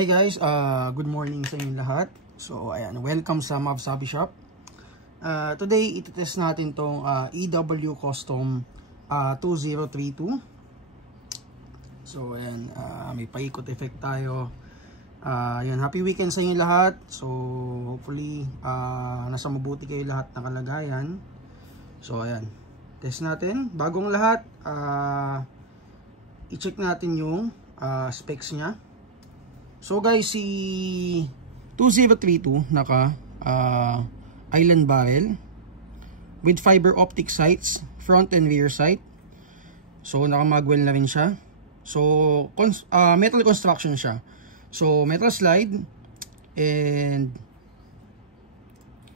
Hi guys, good morning sa inyo lahat. So ayan, welcome sa Mavs Hobby Shop. Today itetest natin tong EW Custom 2032. So ayan, may paikot effect tayo. Ayan, happy weekend sa inyo lahat. So hopefully nasa mabuti kayo lahat ng kalagayan. So ayan, test natin. Bagong lahat, i-check natin yung specs niya. So guys, si 2032 naka island barrel with fiber optic sights, front and rear sight. So naka magwell na rin siya. So metal construction siya. So metal slide, and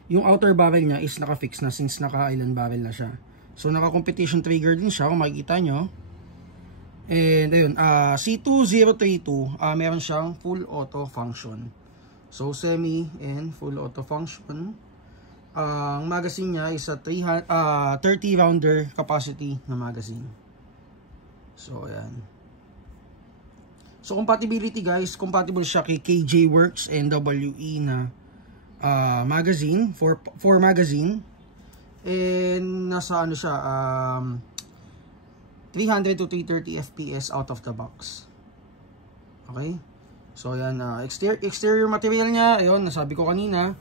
yung outer barrel niya is naka-fix na since naka island barrel na siya. So naka competition trigger din siya kung makikita nyo. And ayun, C2032 meron siyang full auto function. So semi and full auto function. Ang magazine niya is a 30 rounder capacity na magazine. So ayan. So compatibility guys, compatible siya kay KJ Works and WE na magazine, for magazine. And nasa ano siya, 300 to 330 FPS out of the box. Okay? So yan, exterior material niya, ayun, nasabi ko kanina,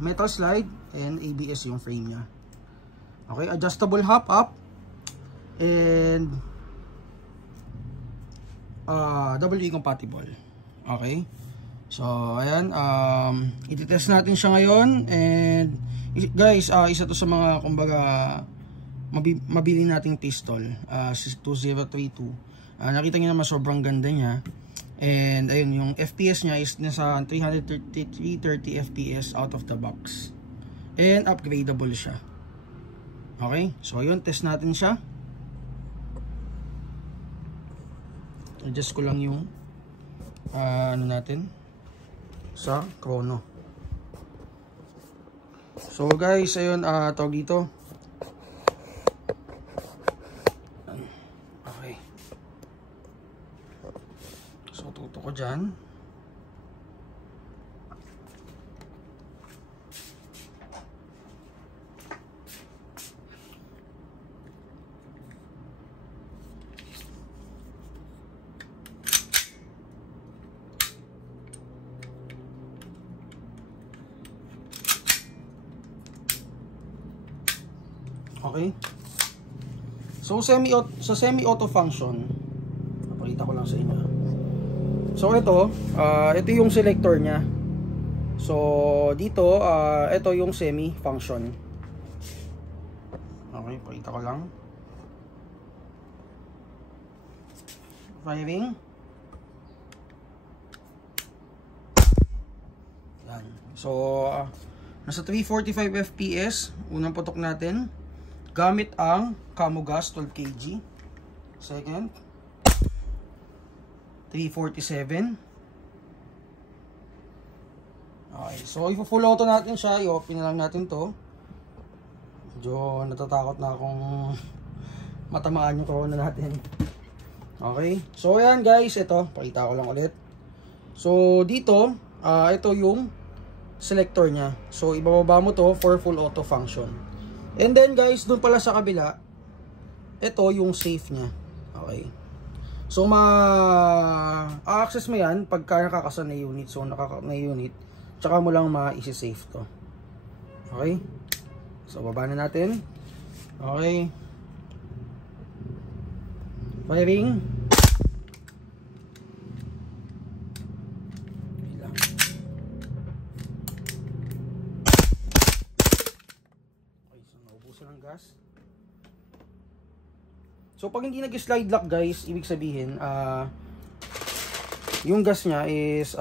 metal slide and ABS yung frame niya. Okay, adjustable hop up and WE compatible. Okay? So ayan, i-test natin siya ngayon, and guys, isa to sa mga kumbaga mabili nating pistol, 2032. Nakita niyo naman sobrang ganda niya. And ayun, yung FPS niya is nasa 330 FPS out of the box. And upgradable siya. Okay? So ayun, test natin siya. Adjust ko lang yung ano natin sa chrono. So guys, ayun, tawag dito. So tuto ko dyan. Okay. So semi-auto function. Papakita ko lang sa inyo. So ito yung selector niya. So dito, ito yung semi function. Okay, pakita ko lang. Firing. Yan. So nasa 345 FPS unang putok natin gamit ang Camo Gas 12 kg. Second, 347. Okay, so i-full auto natin siya. I-open na lang natin to. Medyo natatakot na akong matamaan yung corona natin. Okay, so ayan guys, ito pakita ko lang ulit. So dito, ito yung selector nya. So ibababa mo to for full auto function. And then guys, dun pala sa kabila, ito yung safe nya. Okay. So ma-access mo yan pagka nakakasa na unit. So nakaka na unit, tsaka mo lang ma-isi-save to. Okay? So baba na natin. Okay. Firing. Okay, so naubusan ng gas. So pag hindi nag-slide lock guys, ibig sabihin yung gas niya is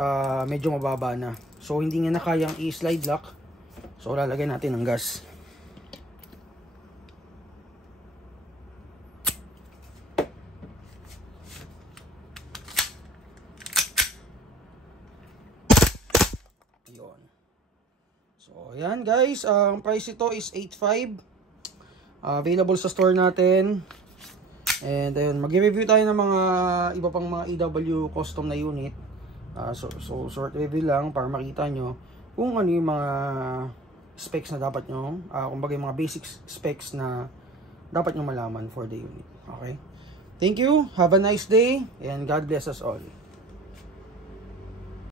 medyo mababa na. So hindi nga na kayang i-slide lock. So lalagyan natin ng gas. Ayun. So ayan guys, ang price ito is 8.5. Available sa store natin. And ayun, mag-review tayo ng mga iba pang mga EW custom na unit So short review lang para makita nyo kung ano yung mga specs na dapat nyo, kumbaga yung mga basic specs na dapat nyo malaman for the unit. Okay? Thank you, have a nice day, and God bless us all.